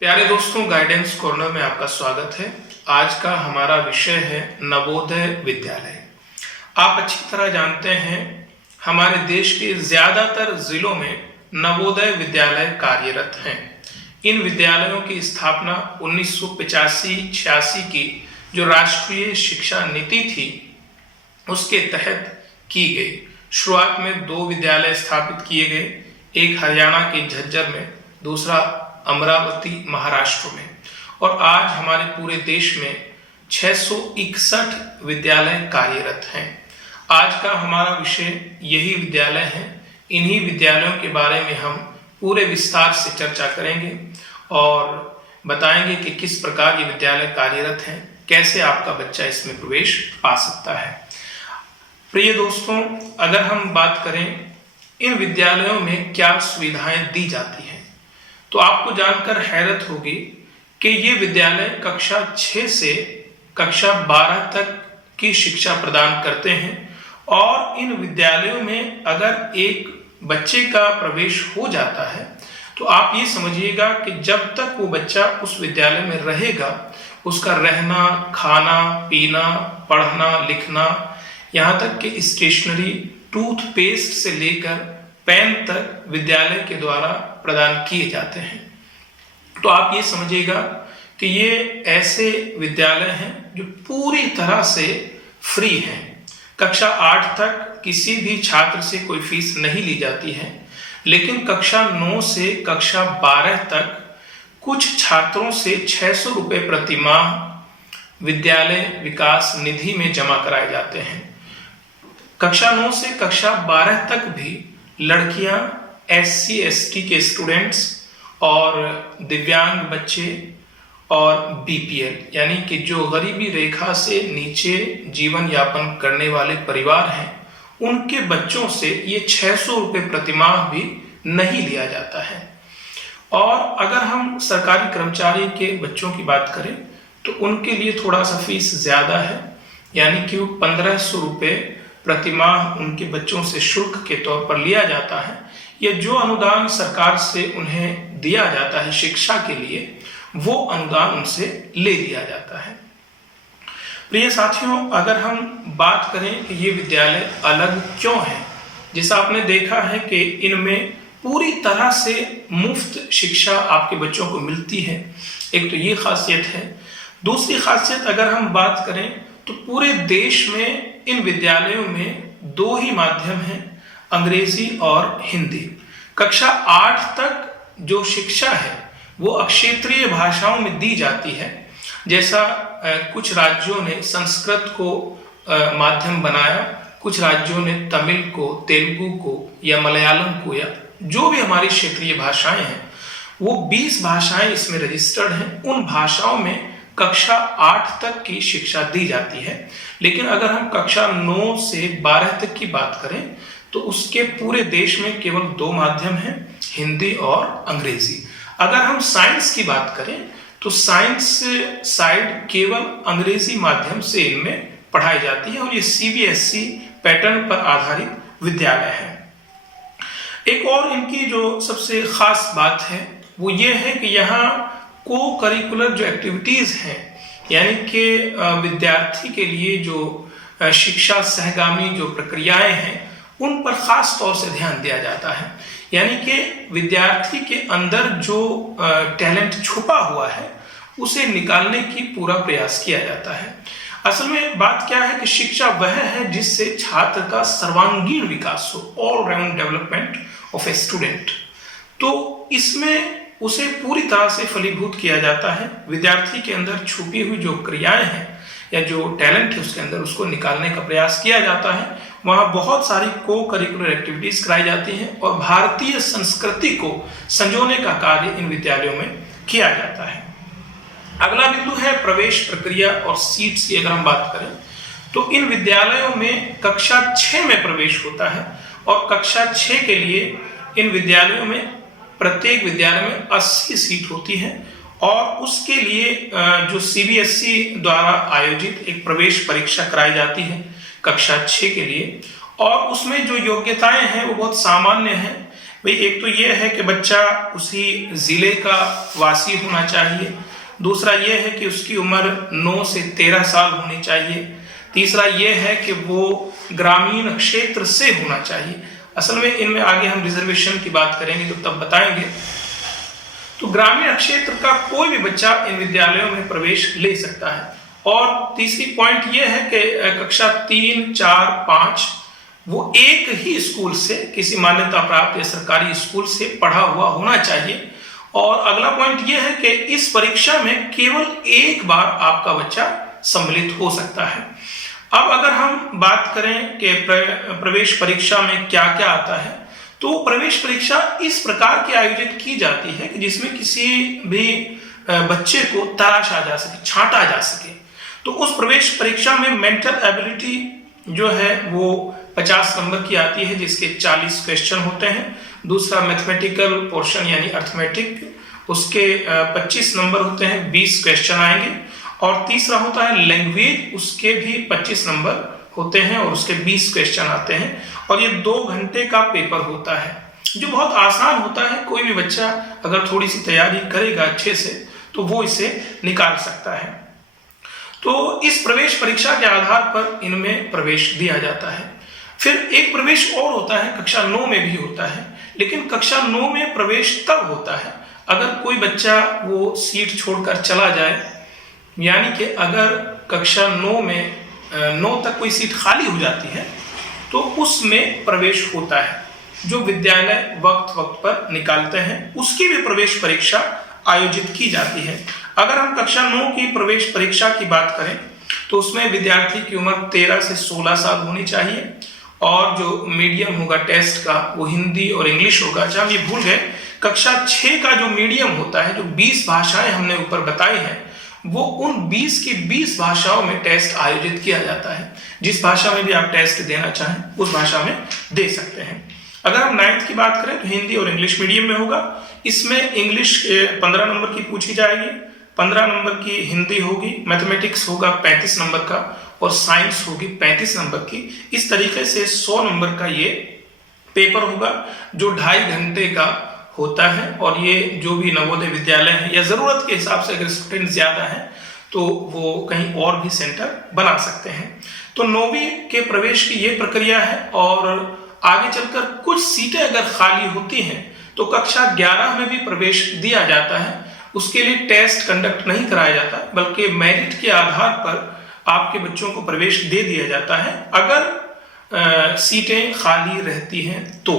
प्यारे दोस्तों, guidance corner में आपका स्वागत है। आज का हमारा विषय है नवोदय विद्यालय। आप अच्छी तरह जानते हैं हमारे देश के ज्यादातर जिलों में नवोदय विद्यालय कार्यरत हैं। इन विद्यालयों की स्थापना 1985-86 की जो राष्ट्रीय शिक्षा नीति थी उसके तहत की गई। शुरुआत में 2 विद्यालय स्थापित किए गए, एक हरियाणा के झज्जर में, दूसरा अमरावती महाराष्ट्र में, और आज हमारे पूरे देश में 661 विद्यालय कार्यरत हैं। आज का हमारा विषय यही विद्यालय है। इन्हीं विद्यालयों के बारे में हम पूरे विस्तार से चर्चा करेंगे और बताएंगे कि किस प्रकार ये विद्यालय कार्यरत हैं, कैसे आपका बच्चा इसमें प्रवेश पा सकता है। प्रिय दोस्तों, अगर हम बात करें इन विद्यालयों में क्या सुविधाएं दी जाती हैं तो आपको जानकर हैरत होगी कि ये विद्यालय कक्षा 6 से कक्षा 12 तक की शिक्षा प्रदान करते हैं। और इन विद्यालयों में अगर एक बच्चे का प्रवेश हो जाता है तो आप ये समझिएगा कि जब तक वो बच्चा उस विद्यालय में रहेगा, उसका रहना, खाना, पीना, पढ़ना, लिखना, यहाँ तक कि स्टेशनरी, टूथपेस्ट से लेकर पेन तक विद्यालय के द्वारा प्रदान किए जाते हैं। तो आप ये समझिएगा कि ये ऐसे विद्यालय हैं जो पूरी तरह से फ्री हैं। कक्षा 8 तक किसी भी छात्र से कोई फीस नहीं ली जाती है, लेकिन कक्षा 9 से कक्षा 12 तक कुछ छात्रों से 600 रुपये प्रति माह विद्यालय विकास निधि में जमा कराए जाते हैं। कक्षा 9 से कक्षा 12 तक भी लड़कियां, SC/ST के स्टूडेंट्स और दिव्यांग बच्चे और BPL यानी कि जो गरीबी रेखा से नीचे जीवन यापन करने वाले परिवार हैं, उनके बच्चों से ये 600 रुपये प्रति माह भी नहीं लिया जाता है। और अगर हम सरकारी कर्मचारी के बच्चों की बात करें तो उनके लिए थोड़ा सा फीस ज्यादा है, यानी कि 1500 रुपये प्रति माह उनके बच्चों से शुल्क के तौर पर लिया जाता है। या जो अनुदान सरकार से उन्हें दिया जाता है शिक्षा के लिए, वो अनुदान उनसे ले लिया जाता है। प्रिय साथियों, अगर हम बात करें कि ये विद्यालय अलग क्यों है, जैसा आपने देखा है कि इनमें पूरी तरह से मुफ्त शिक्षा आपके बच्चों को मिलती है, एक तो ये खासियत है। दूसरी खासियत अगर हम बात करें तो पूरे देश में इन विद्यालयों में 2 ही माध्यम हैं, अंग्रेजी और हिंदी। कक्षा 8 तक जो शिक्षा है वो क्षेत्रीय भाषाओं में दी जाती है। जैसा कुछ राज्यों ने संस्कृत को माध्यम बनाया, कुछ राज्यों ने तमिल को, तेलुगु को या मलयालम को, या जो भी हमारी क्षेत्रीय भाषाएं हैं, वो 20 भाषाएं इसमें रजिस्टर्ड हैं। उन भाषाओं में कक्षा 8 तक की शिक्षा दी जाती है। लेकिन अगर हम कक्षा 9 से 12 तक की बात करें तो उसके पूरे देश में केवल 2 माध्यम हैं, हिंदी और अंग्रेजी। अगर हम साइंस की बात करें तो साइंस साइड केवल अंग्रेजी माध्यम से इनमें पढ़ाई जाती है और ये CBSE पैटर्न पर आधारित विद्यालय है। एक और इनकी जो सबसे खास बात है वो ये है कि यहाँ को करिकुलर जो एक्टिविटीज हैं, यानी कि विद्यार्थी के लिए जो शिक्षा सहगामी जो प्रक्रियाएं हैं, उन पर खास तौर से ध्यान दिया जाता है। यानी कि विद्यार्थी के अंदर जो टैलेंट छुपा हुआ है उसे निकालने की पूरा प्रयास किया जाता है। असल में बात क्या है कि शिक्षा वह है जिससे छात्र का सर्वांगीण विकास हो, all round development of a student. तो इसमें उसे पूरी तरह से फलीभूत किया जाता है। विद्यार्थी के अंदर छुपी हुई जो क्रियाएं हैं या जो टैलेंट है उसके अंदर, उसको निकालने का प्रयास किया जाता है। वहाँ बहुत सारी को करिकुलर एक्टिविटीज कराई जाती हैं और भारतीय संस्कृति को संजोने का कार्य इन विद्यालयों में किया जाता है। अगला बिंदु है प्रवेश प्रक्रिया और सीट्स की। अगर हम बात करें तो इन विद्यालयों में कक्षा 6 में प्रवेश होता है और कक्षा 6 के लिए इन विद्यालयों में प्रत्येक विद्यालय में 80 सीट होती है और उसके लिए जो CBSE द्वारा आयोजित एक प्रवेश परीक्षा कराई जाती है कक्षा 6 के लिए। और उसमें जो योग्यताएं हैं वो बहुत सामान्य हैं। भाई एक तो ये है कि बच्चा उसी जिले का वासी होना चाहिए, दूसरा ये है कि उसकी उम्र 9 से 13 साल होनी चाहिए, तीसरा ये है कि वो ग्रामीण क्षेत्र से होना चाहिए। असल में इनमें आगे हम रिजर्वेशन की बात करेंगे तो तब बताएंगे। तो ग्रामीण क्षेत्र का कोई भी बच्चा इन विद्यालयों में प्रवेश ले सकता है। और तीसरी पॉइंट ये है कि कक्षा 3, 4, 5 वो एक ही स्कूल से, किसी मान्यता प्राप्त या सरकारी स्कूल से पढ़ा हुआ होना चाहिए। और अगला पॉइंट ये है कि इस परीक्षा में केवल एक बार आपका बच्चा सम्मिलित हो सकता है। अब अगर हम बात करें कि प्रवेश परीक्षा में क्या क्या आता है, तो प्रवेश परीक्षा इस प्रकार की आयोजित की जाती है कि जिसमें किसी भी बच्चे को तराशा जा सके, छांटा जा सके। तो उस प्रवेश परीक्षा में मेंटल एबिलिटी जो है वो 50 नंबर की आती है, जिसके 40 क्वेश्चन होते हैं। दूसरा मैथमेटिकल पोर्शन यानी अर्थमेटिक, उसके 25 नंबर होते हैं, 20 क्वेश्चन आएंगे। और तीसरा होता है लैंग्वेज, उसके भी 25 नंबर होते हैं और उसके 20 क्वेश्चन आते हैं। और ये 2 घंटे का पेपर होता है जो बहुत आसान होता है। कोई भी बच्चा अगर थोड़ी सी तैयारी करेगा अच्छे से तो वो इसे निकाल सकता है। तो इस प्रवेश परीक्षा के आधार पर इनमें प्रवेश दिया जाता है। फिर एक प्रवेश और होता है, कक्षा 9 में भी होता है, लेकिन कक्षा 9 में प्रवेश तब होता है अगर कोई बच्चा वो सीट छोड़कर चला जाए, यानी कि अगर कक्षा 9 में 9 तक कोई सीट खाली हो जाती है तो उसमें प्रवेश होता है, जो विद्यालय वक्त वक्त पर निकालते हैं। उसकी भी प्रवेश परीक्षा आयोजित की जाती है। अगर हम कक्षा 9 की प्रवेश परीक्षा की बात करें तो उसमें विद्यार्थी की उम्र 13 से 16 साल होनी चाहिए। और जो मीडियम होगा टेस्ट का वो हिंदी और इंग्लिश होगा। अच्छा, हम ये भूल गए, कक्षा 6 का जो मीडियम होता है, जो 20 भाषाएं हमने ऊपर बताई हैं, वो उन 20 की 20 भाषाओं में टेस्ट आयोजित किया जाता है। जिस भाषा में भी आप टेस्ट देना चाहें उस भाषा में दे सकते हैं। अगर हम 9th की बात करें तो हिंदी और इंग्लिश मीडियम में होगा। इसमें इंग्लिश 15 नंबर की पूछी जाएगी, 15 नंबर की हिंदी होगी, मैथमेटिक्स होगा 35 नंबर का और साइंस होगी 35 नंबर की। इस तरीके से 100 नंबर का ये पेपर होगा जो 2.5 घंटे का होता है। और ये जो भी नवोदय विद्यालय है या जरूरत के हिसाब से अगर स्टूडेंट ज्यादा है तो वो कहीं और भी सेंटर बना सकते हैं। तो 9वीं के प्रवेश की ये प्रक्रिया है। और आगे चलकर कुछ सीटें अगर खाली होती हैं तो कक्षा 11 में भी प्रवेश दिया जाता है। उसके लिए टेस्ट कंडक्ट नहीं कराया जाता, बल्कि मेरिट के आधार पर आपके बच्चों को प्रवेश दे दिया जाता है अगर सीटें खाली रहती हैं तो।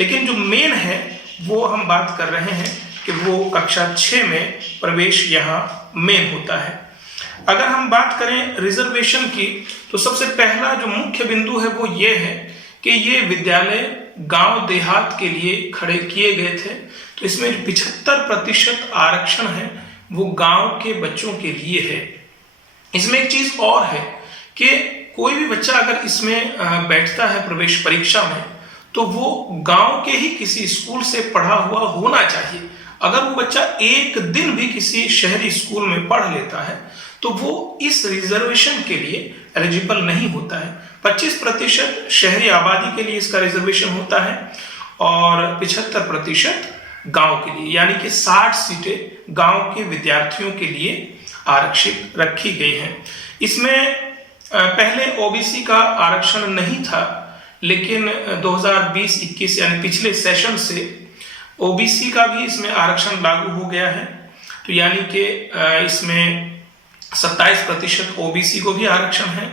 लेकिन जो मेन है वो हम बात कर रहे हैं कि वो कक्षा 6 में प्रवेश यहाँ मेन होता है। अगर हम बात करें रिजर्वेशन की तो सबसे पहला जो मुख्य बिंदु है वो ये है कि ये विद्यालय गांव देहात के लिए खड़े किए गए थे। तो इसमें 75% आरक्षण है वो गांव के बच्चों के लिए है। इसमें एक चीज और है कि कोई भी बच्चा अगर इसमें बैठता है प्रवेश परीक्षा में तो वो गांव के ही किसी स्कूल से पढ़ा हुआ होना चाहिए। अगर वो बच्चा एक दिन भी किसी शहरी स्कूल में पढ़ लेता है तो वो इस रिजर्वेशन के लिए एलिजिबल नहीं होता है। 25% शहरी आबादी के लिए इसका रिजर्वेशन होता है और 75% गांव के लिए, यानी कि 60 सीटें गांव के विद्यार्थियों के लिए आरक्षित रखी गई हैं। इसमें पहले ओबीसी का आरक्षण नहीं था, लेकिन 2020-21 यानी पिछले सेशन से ओबीसी का भी इसमें आरक्षण लागू हो गया है। तो यानी कि इसमें 27% ओबीसी को भी आरक्षण है,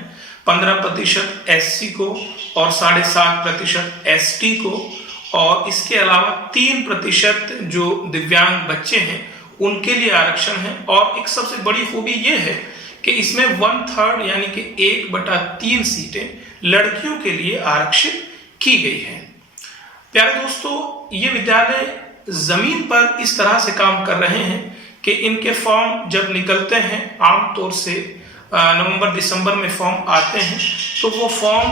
15% एससी को और 7.5% एसटी को, और इसके अलावा 3% जो दिव्यांग बच्चे हैं उनके लिए आरक्षण है। और एक सबसे बड़ी खूबी ये है कि इसमें 1/3 यानी कि 1/3 सीटें लड़कियों के लिए आरक्षित की गई है। प्यारे दोस्तों, ये विद्यालय जमीन पर इस तरह से काम कर रहे हैं कि इनके फॉर्म जब निकलते हैं, आमतौर से नवंबर-दिसंबर में फॉर्म आते हैं, तो वो फॉर्म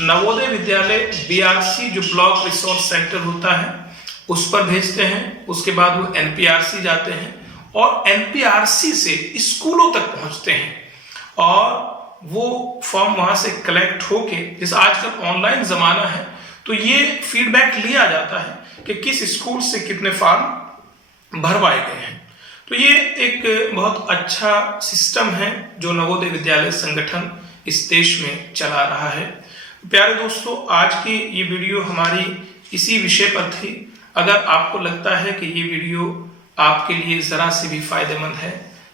नवोदय विद्यालय बीआरसी जो ब्लॉक रिसोर्स सेंटर होता है उस पर भेजते हैं। उसके बाद वो एनपीआरसी जाते हैं और एनपीआरसी से स्कूलों तक पहुंचते हैं और वो फॉर्म वहां से कलेक्ट होके, जैसे आजकल ऑनलाइन जमाना है तो ये फीडबैक लिया जाता है कि किस स्कूल से कितने फॉर्म भरवाए गए हैं। तो ये एक बहुत अच्छा सिस्टम है जो नवोदय विद्यालय संगठन इस देश में चला रहा है। प्यारे दोस्तों, आज की ये वीडियो हमारी इसी विषय पर थी। अगर आपको लगता है कि ये वीडियो आपके लिए जरा से भी फायदेमंद है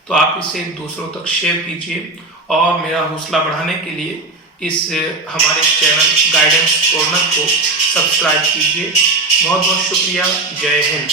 तो आप इसे दूसरों तक शेयर कीजिए और मेरा हौसला बढ़ाने के लिए इस हमारे चैनल गाइडेंस कॉर्नर को सब्सक्राइब कीजिए। बहुत बहुत शुक्रिया। जय हिंद।